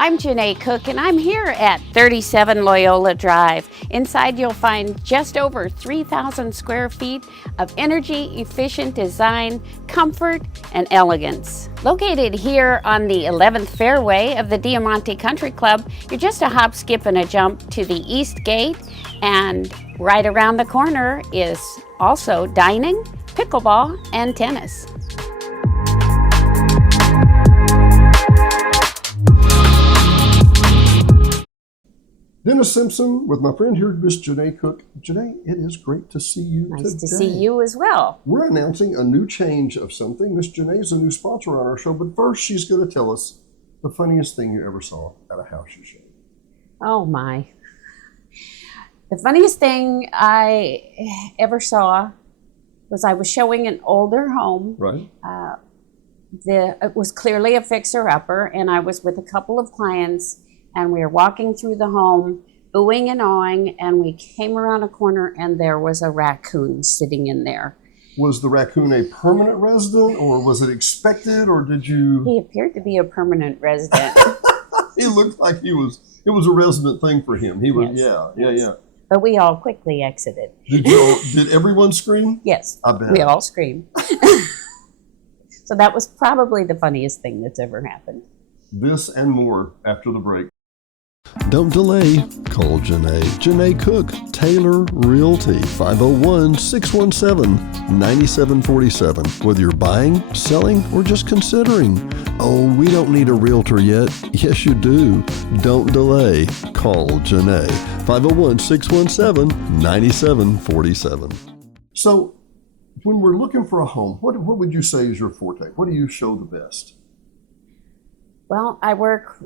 I'm Janae Cook, and I'm here at 37 Loyola Drive. Inside, you'll find just over 3,000 square feet of energy-efficient design, comfort, and elegance. Located here on the 11th fairway of the Diamante Country Club, you're just a hop, skip, and a jump to the East Gate, and right around the corner is also dining, pickleball, and tennis. Dennis Simpson with my friend here, Miss Janae Cook. Janae, it is great to see you today. Nice to see you as well. We're announcing a new change of something. Miss Janae is a new sponsor on our show, but first she's going to tell us the funniest thing you ever saw at a house you showed. Oh my. The funniest thing I ever saw was I was showing an older home. Right. It was clearly a fixer-upper, and I was with a couple of clients, and we were walking through the home, oohing and awing, and we came around a corner, and there was a raccoon sitting in there. Was the raccoon a permanent resident, or was it expected, or did you... He appeared to be a permanent resident. He looked like it was a resident thing for him. He was, Yes. yeah. But we all quickly exited. Did everyone scream? Yes. I bet. We all screamed. So that was probably the funniest thing that's ever happened. This and more after the break. Don't delay. Call Janae. Janae Cook, Taylor Realty, 501-617-9747. Whether you're buying, selling, or just considering. Oh, we don't need a realtor yet. Yes, you do. Don't delay. Call Janae. 501-617-9747. So, when we're looking for a home, what would you say is your forte? What do you show the best? Well, I work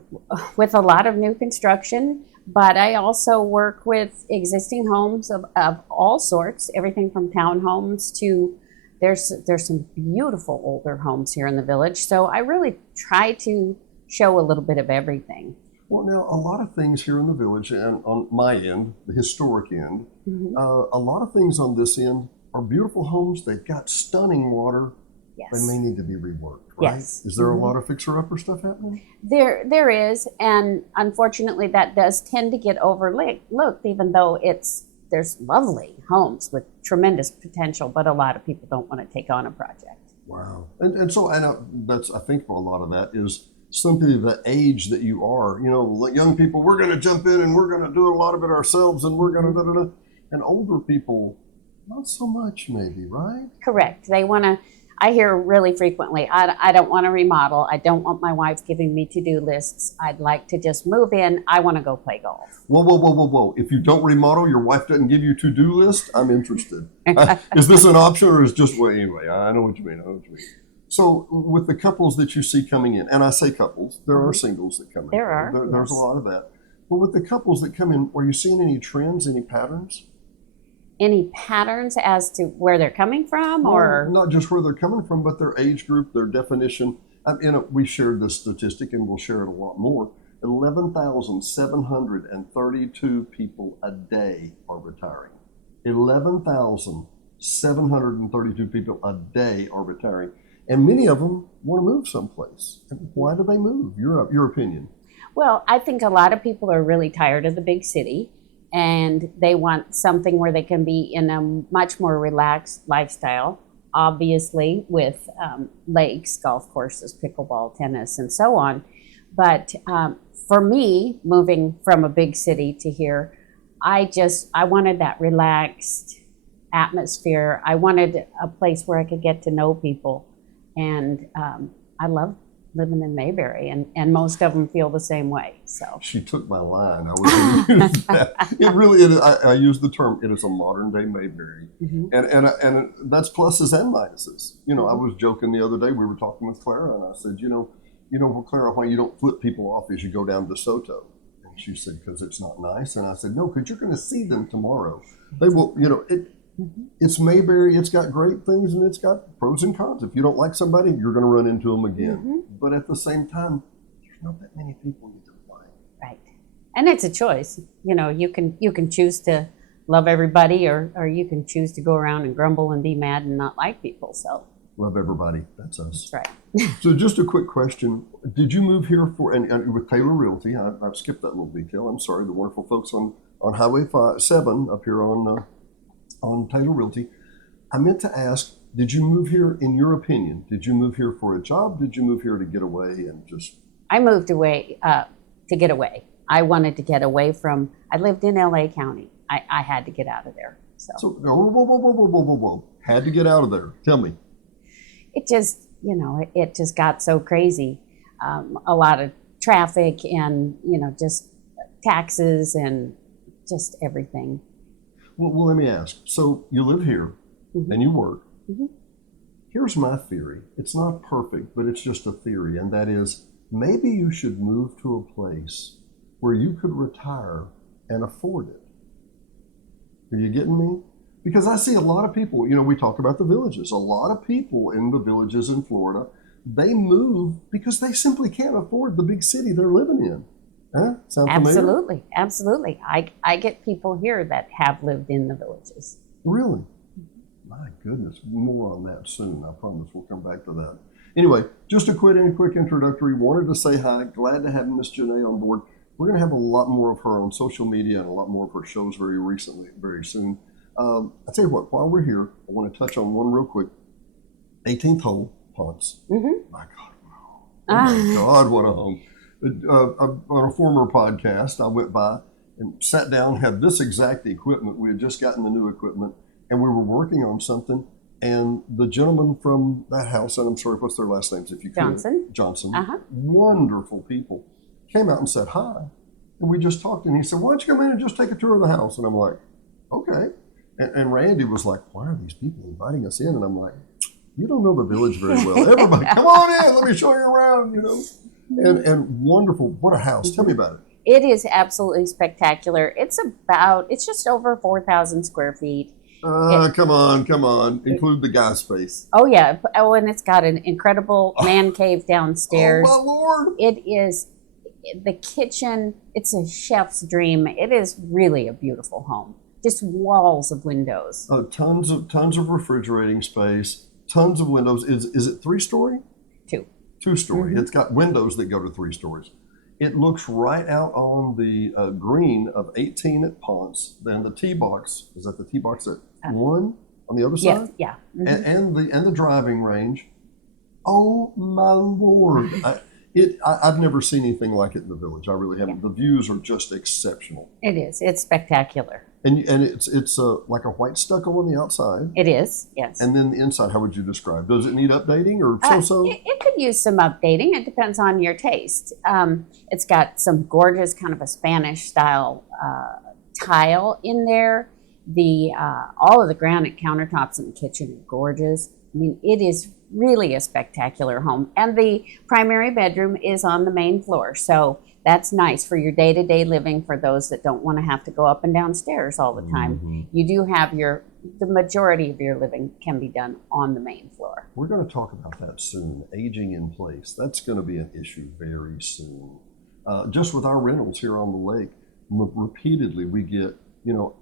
with a lot of new construction, but I also work with existing homes of all sorts, everything from townhomes to there's some beautiful older homes here in the village. So I really try to show a little bit of everything. Well, now, a lot of things here in the village, and on my end, the historic end, a lot of things on this end are beautiful homes. They've got stunning water. Yes. They may need to be reworked, right? Yes. Is there a lot of fixer-upper stuff happening? There is, and unfortunately that does tend to get overlooked, even though there's lovely homes with tremendous potential, but a lot of people don't want to take on a project. Wow. And so I think a lot of that is simply the age that you are. You know, young people, we're going to jump in and we're going to do a lot of it ourselves, and we're going to da-da-da. And older people, not so much maybe, right? Correct. I hear really frequently, I don't want to remodel. I don't want my wife giving me to-do lists. I'd like to just move in. I want to go play golf. Whoa. If you don't remodel, your wife doesn't give you to-do list, I'm interested. Is this an option, or is just, well, anyway, I know what you mean. So with the couples that you see coming in, and I say couples, there are singles that come in. There's a lot of that. But with the couples that come in, are you seeing any trends, any patterns? Any patterns as to where they're coming from, or not just where they're coming from, but their age group, their definition. We shared this statistic, and we'll share it a lot more. 11,732 people a day are retiring. 11,732 people a day are retiring, and many of them want to move someplace. And why do they move? Your opinion? Well, I think a lot of people are really tired of the big city, and they want something where they can be in a much more relaxed lifestyle, obviously with lakes, golf courses, pickleball, tennis, and so on. But for me, moving from a big city to here, I wanted that relaxed atmosphere. I wanted a place where I could get to know people, and I love living in Mayberry, and most of them feel the same way. So she took my line. I was going to use that. It really is. I use the term. It is a modern day Mayberry, and that's pluses and minuses. You know, I was joking the other day. We were talking with Clara, and I said, you know, well, Clara, why you don't flip people off as you go down DeSoto? And she said, because it's not nice. And I said, no, because you're going to see them tomorrow. They will. You know, it's Mayberry. It's got great things, and it's got pros and cons. If you don't like somebody, you're going to run into them again. But at the same time, there's not that many people you don't like. Right, and it's a choice. You know, you can choose to love everybody, or you can choose to go around and grumble and be mad and not like people. So Love everybody. That's us. That's right. So just a quick question. Did you move here and with Taylor Realty? I've skipped that little detail. I'm sorry. The wonderful folks on Highway 7 up here on Taylor Realty. I meant to ask, did you move here, in your opinion, did you move here for a job? Did you move here to get away and just? I moved away to get away. I wanted to get away from, I lived in LA County. I had to get out of there. So Whoa. Had to get out of there. Tell me. it just, it just got so crazy. A lot of traffic and, just taxes and just everything. Well, let me ask. So you live here and you work. Mm-hmm. Here's my theory. It's not perfect, but it's just a theory. And that is, maybe you should move to a place where you could retire and afford it. Are you getting me? Because I see a lot of people, we talk about the villages. A lot of people in the villages in Florida, they move because they simply can't afford the big city they're living in. Huh? Sound familiar? Absolutely. I get people here that have lived in the villages. Really? My goodness, more on that soon. I promise we'll come back to that. Anyway, just a quick introductory. Wanted to say hi. Glad to have Miss Janae on board. We're going to have a lot more of her on social media and a lot more of her shows very soon. I'll tell you what, while we're here, I want to touch on one real quick. 18th hole, Ponce. Mm-hmm. My God, wow. Oh my God, what a home. On a former podcast, I went by and sat down, had this exact equipment. We had just gotten the new equipment, and we were working on something. And the gentleman from that house, and I'm sorry, what's their last names, if you could? Johnson. Wonderful people. Came out and said hi. And we just talked, and he said, why don't you come in and just take a tour of the house? And I'm like, okay. And Randy was like, why are these people inviting us in? And I'm like, you don't know the village very well. Everybody, come on in, let me show you around, And wonderful, what a house. Tell me about it. It is absolutely spectacular. It's just over 4,000 square feet. Come on. Include the guy space. Oh, yeah. Oh, and it's got an incredible man cave downstairs. Oh, my Lord. It is the kitchen. It's a chef's dream. It is really a beautiful home. Just walls of windows. Tons of refrigerating space. Tons of windows. Is it 3-story? 2. 2-story. Mm-hmm. It's got windows that go to 3 stories. It looks right out on the green of 18 at Ponce. Then the tee box, is that the tee box at 1 on the other side? Yes, yeah. Mm-hmm. And the driving range. Oh my Lord! I've never seen anything like it in the village. I really haven't. Yeah. The views are just exceptional. It is. It's spectacular. And it's like a white stucco on the outside. It is, yes. And then the inside, how would you describe? Does it need updating or so-so? It could use some updating. It depends on your taste. It's got some gorgeous kind of a Spanish style tile in there. All of the granite countertops in the kitchen are gorgeous. I mean, it is really a spectacular home. And the primary bedroom is on the main floor. So that's nice for your day-to-day living for those that don't want to have to go up and down stairs all the time. Mm-hmm. You do have the majority of your living can be done on the main floor. We're going to talk about that soon, aging in place. That's going to be an issue very soon. Just with our rentals here on the lake, repeatedly we get,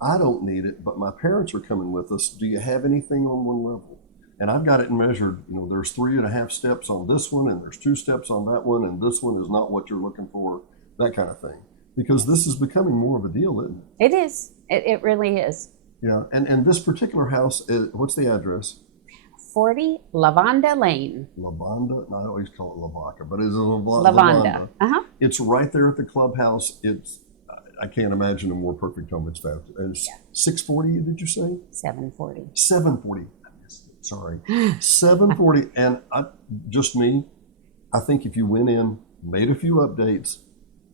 I don't need it, but my parents are coming with us. Do you have anything on one level? And I've got it measured, there's 3.5 steps on this one, and there's 2 steps on that one, and this one is not what you're looking for, that kind of thing. Because this is becoming more of a deal, isn't it? It is. It really is. Yeah, and this particular house, what's the address? 40 Lavanda Lane. Lavanda? No, I always call it Lavaca, but it's Lavanda. Uh-huh. It's right there at the clubhouse. I can't imagine a more perfect home. It's fabulous. And it's 640, did you say? 740. 740. Sorry, 740, and I think if you went in, made a few updates,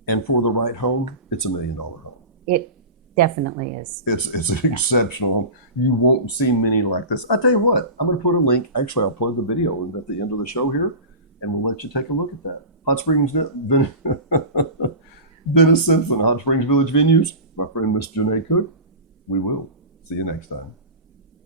and for the right home, it's $1 million home. It definitely is. It's an exceptional home. You won't see many like this. I tell you what, I'm going to put a link. Actually, I'll plug the video at the end of the show here, and we'll let you take a look at that. Hot Springs, Dennis Simpson, Hot Springs Village Venues. My friend Miss Janae Cook. We will see you next time.